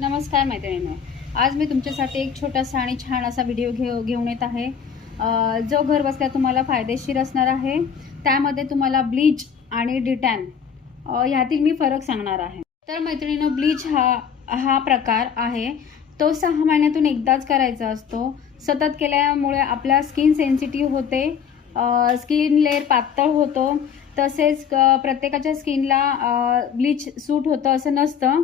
नमस्कार मैत्रिणींनो. आज मी तुमच्यासाठी एक छोटासा आणि छान असा व्हिडिओ घेऊ घेऊन येत आहे. जो घर बसल्या तुम्हाला फायदेशीर असणार आहे त्यामध्ये तुम्हाला ब्लीच आणि डिटॅन ह्यातील मी फरक सांगणार आहे. तर मैत्रिणीनं ब्लीच हा हा प्रकार आहे. तो सहा महिन्यातून एकदाच करायचा असतो. सतत केल्यामुळे आपल्या स्किन सेन्सिटिव्ह होते. स्किन लेअर पातळ होतो. तसेच प्रत्येकाच्या स्किनला ब्लीच सूट होतं असं नसतं.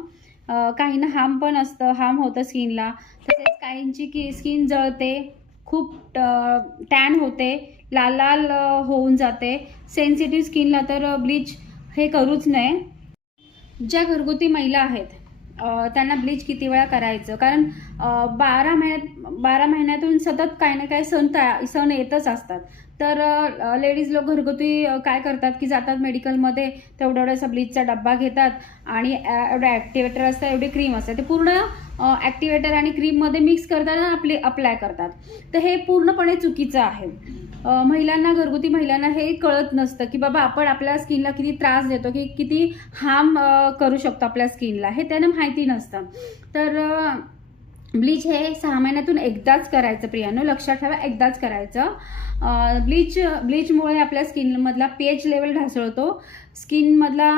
काहींना हार्म पण असतं हार्म होतं स्किनला. तसेच काहींची की स्किन जळते खूप टॅन होते लाल लाल होऊन जाते. सेन्सिटिव्ह स्किनला तर ब्लीच हे करूच नये. ज्या घरगुती महिला आहेत त्यांना ब्लीच किती वेळा करायचं? कारण बारा महिन्यात बारा महिन्यातून सतत काही ना काही सण तया सण येतच असतात. तर लेडीज लोक घरगुती काय करतात की जातात मेडिकलमध्ये तेवढा एवढासा ब्लीचचा डब्बा घेतात आणि एवढं ॲक्टिवेटर असतं एवढी क्रीम असते. ते पूर्ण ॲक्टिवेटर आणि क्रीममध्ये मिक्स करतात आणि आपले अप्लाय करतात. तर हे पूर्णपणे चुकीचं आहे. महिलांना घरगुती महिलांना हे कळत नसतं की बाबा आपण आपल्या स्किनला किती त्रास देतो की किती हार्म करू शकतो आपल्या स्किनला. हे त्यांना माहिती नसतं. तर ब्लीच हे सहा महिन्यातून एकदाच करायचं प्रियानो. लक्षात ठेवा एकदाच करायचं. ब्लीच ब्लीचमुळे आपल्या स्किनमधला पेज लेवल ढासळतो. स्किनमधला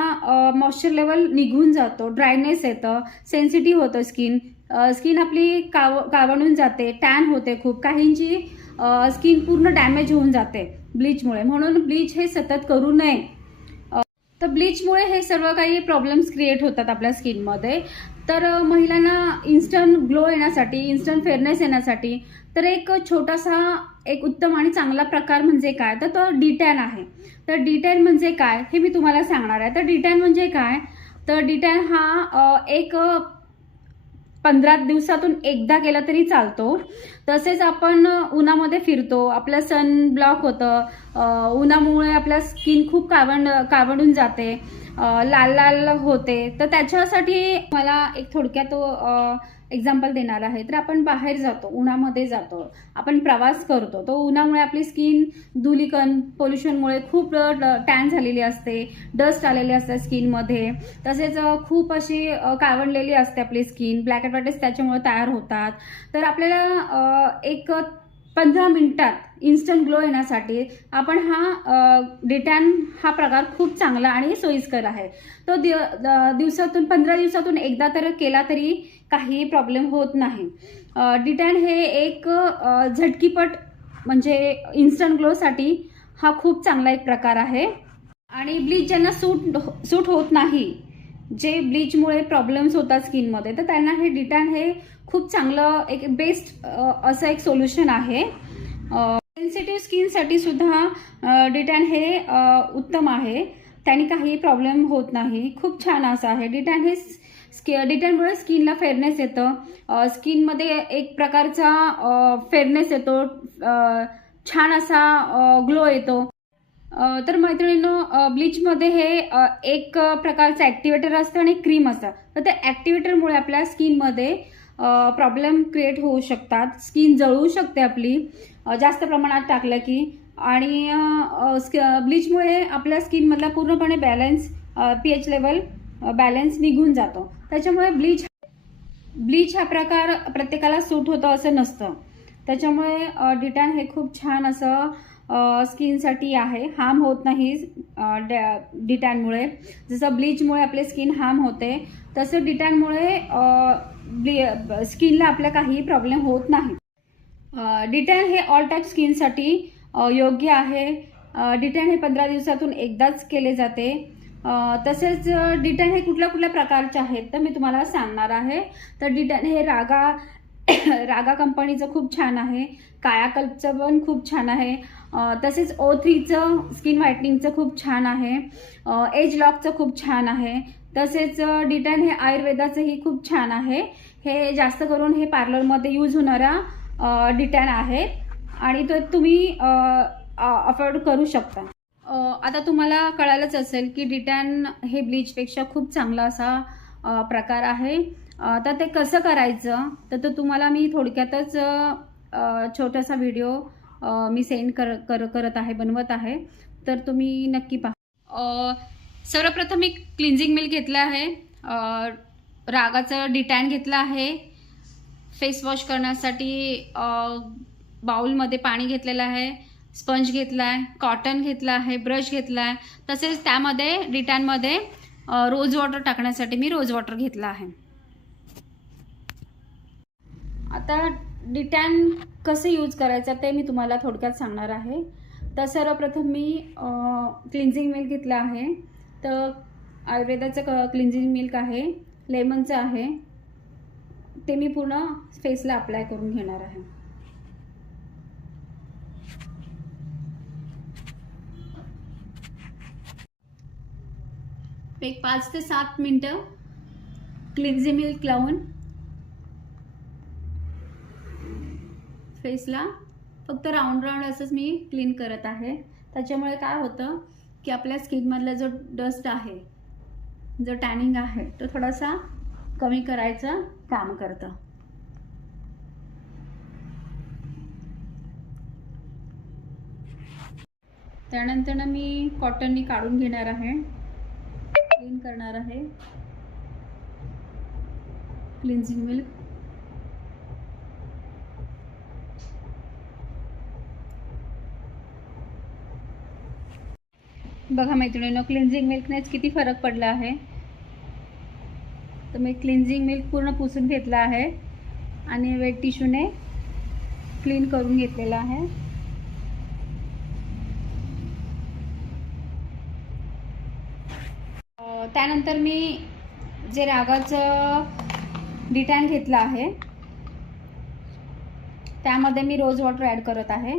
मॉइश्चर लेवल निघून जातो ड्रायनेस येतं सेन्सिटिव्ह होतं स्किन. स्किन आपली काव कावणून जाते टॅन होते खूप. काहींची स्किन पूर्ण डॅमेज होऊन जाते ब्लीचमुळे म्हणून ब्लीच हे सतत करू नये. तर ब्लीचमुळे हे सर्व काही प्रॉब्लेम्स क्रिएट होतात आपल्या स्किनमध्ये तर महिलांना इन्स्टंट ग्लो येण्यासाठी इन्स्टंट फेअरनेस येण्यासाठी तर एक छोटासा एक उत्तम आणि चांगला प्रकार म्हणजे काय? तर तो डिटॅन आहे. तर डिटॅन म्हणजे काय? हे मी तुम्हाला सांगणार आहे. तर डिटॅन म्हणजे काय? तर डिटॅन हा एक पंधरा दिवसातून एकदा केला तरी चालतो. तसेच आपण उन्हामध्ये फिरतो. आपलं सन ब्लॉक होतं. उन्हामुळे आपल्या स्किन खूप कावण कावडून जाते. लाल लाल होते. तर त्याच्यासाठी मला एक थोडक्यात एक्झाम्पल देणार आहे. तर आपण बाहेर जातो. उन्हामध्ये जातो. आपण प्रवास करतो. तो उन्हामुळे आपली स्किन धुलीकण पोल्युशनमुळे खूप टॅन झालेली असते. डस्ट आलेली असते स्किनमध्ये तसेच खूप अशी कावडलेली असते आपली स्किन ब्लॅक अँड ॲडवाटेज त्याच्यामुळे तयार होतात. तर आपल्याला एक पंधरा मिनटात इन्स्टंट ग्लो येण्यासाठी आपण हा डिटॅन हा प्रकार खूप चांगला आणि सोयीस्कर आहे. तो दिव द- दिवसातून पंधरा दिवसातून एकदा तर केला तरी काही प्रॉब्लेम होत नाही. डिटॅन हे एक झटकीपट म्हणजे इन्स्टंट ग्लोसाठी हा खूप चांगला एक प्रकार आहे. आणि ब्लीच ज्यांना सूट सूट होत नाही जे ब्लीचमुळे प्रॉब्लेम्स होतात स्किनमध्ये तर त्यांना हे डिटॅन हे खूप चांगलं एक बेस्ट असं एक सोल्युशन आहे. सेन्सिटिव्ह स्किनसाठी सुद्धा डिटॅन हे उत्तम आहे. त्याने काही प्रॉब्लेम होत नाही. खूप छान असं आहे. डिटॅन हे स्कि डिटॅनमुळे स्किनला फेअरनेस येतं. स्किनमध्ये एक प्रकारचा फेअरनेस येतो. छान असा ग्लो येतो. तर मैत्रिणींनो ब्लीचमध्ये हे एक प्रकारचं ॲक्टिवेटर असतं आणि क्रीम असतं. तर त्या ॲक्टिवेटरमुळे आपल्या स्किनमध्ये प्रॉब्लेम क्रिएट होऊ शकतात. स्किन जळू शकते आपली. जास्त प्रमाणात टाकलं की. आणि स्क ब्लीचमुळे आपल्या स्किनमधला पूर्णपणे balance P H level balance निघून जातो. त्याच्यामुळे ब्लीच ब्लीच हा प्रकार प्रत्येकाला सूट होतो असं नसतं. त्याच्यामुळे डिटॅन हे खूप छान असं स्किनसाठी आहे. हार्म होत नाही डॅ- डिटॅनमुळे. जसं ब्लीचमुळे आपले स्किन हार्म होते तसं डिटॅनमुळे ब्ली स्किनला आपल्या काही प्रॉब्लेम होत नाही. डिटॅन हे ऑल टाईप स्किनसाठी योग्य आहे. डिटॅन हे पंधरा दिवसातून एकदाच केले जाते. तसेच डिटॅन हे कुठल्या कुठल्या प्रकारचे आहेत तर मी तुम्हाला सांगणार आहे. तर डिटॅन हे रागा रागा कंपनीचं खूप छान आहे. कायाकल्पचं पण खूप छान आहे. तसेच ओ थ्रीचं स्किन व्हाईटनिंगचं खूप छान आहे. एज लॉकचं खूप छान आहे. तसेच डिटॅन हे आयुर्वेदाचंही खूप छान आहे. हे जास्त करून हे पार्लरमध्ये यूज होणारा डिटॅन आहे. आणि तो तुम्ही अफोर्ड करू शकता. आता तुम्हाला कळालंच असेल की डिटॅन हे ब्लीचपेक्षा खूप चांगला असा प्रकार आहे. तर ते कसं करायचं? तर तो तुम्हाला मी थोडक्यातच छोटासा व्हिडिओ मी सेंड कर कर करत आहे बनवत आहे. तर तुम्ही नक्की पहा. सर्वप्रथम मी क्लिन्झिंग मिल्क घेतलं आहे. रागाचं डिटॅन घेतलं आहे. फेस वॉश करण्यासाठी बाऊलमध्ये पाणी घेतलेलं आहे. स्पंज घेतला आहे. कॉटन घेतला आहे. ब्रश घेतला आहे. तसेच त्यामध्ये डिटॅनमध्ये रोज वॉटर टाकण्यासाठी मी रोज वॉटर घेतला आहे. आता डिटॅन कसं यूज करायचं ते मी तुम्हाला थोडक्यात सांगणार आहे. तर सर्वप्रथम मी क्लिन्झिंग मिल्क घेतलं आहे. तर आयुर्वेदाचं क क्लिन्झिंग मिल्क आहे लेमनचं आहे. ते मी पूर्ण फेसला अप्लाय करून घेणार आहे. एक पाच ते सात मिनटं क्लिन्झिंग मिल्क लावून फेसला. फक्त राऊंड राऊंड असंच मी क्लीन करत आहे. त्याच्यामुळे काय होतं की आपल्या स्किनमधला जो डस्ट आहे जो टॅनिंग आहे तो थोडासा कमी करायचं काम करतं. त्यानंतर मी कॉटननी काढून घेणार आहे. क्लीन करणार आहे. क्लिन्झिंग मिल्क बघा मैत्रिणीनं क्लिन्झिंग मिल्कनेच किती फरक पडला आहे. तर मी क्लिन्झिंग मिल्क पूर्ण पुसून घेतला आहे आणि वेट टिश्यूने क्लीन करून घेतलेला आहे. त्यानंतर मी जे रागाचं डिटॅन घेतलं आहे त्यामध्ये मी रोज वॉटर ॲड करत आहे.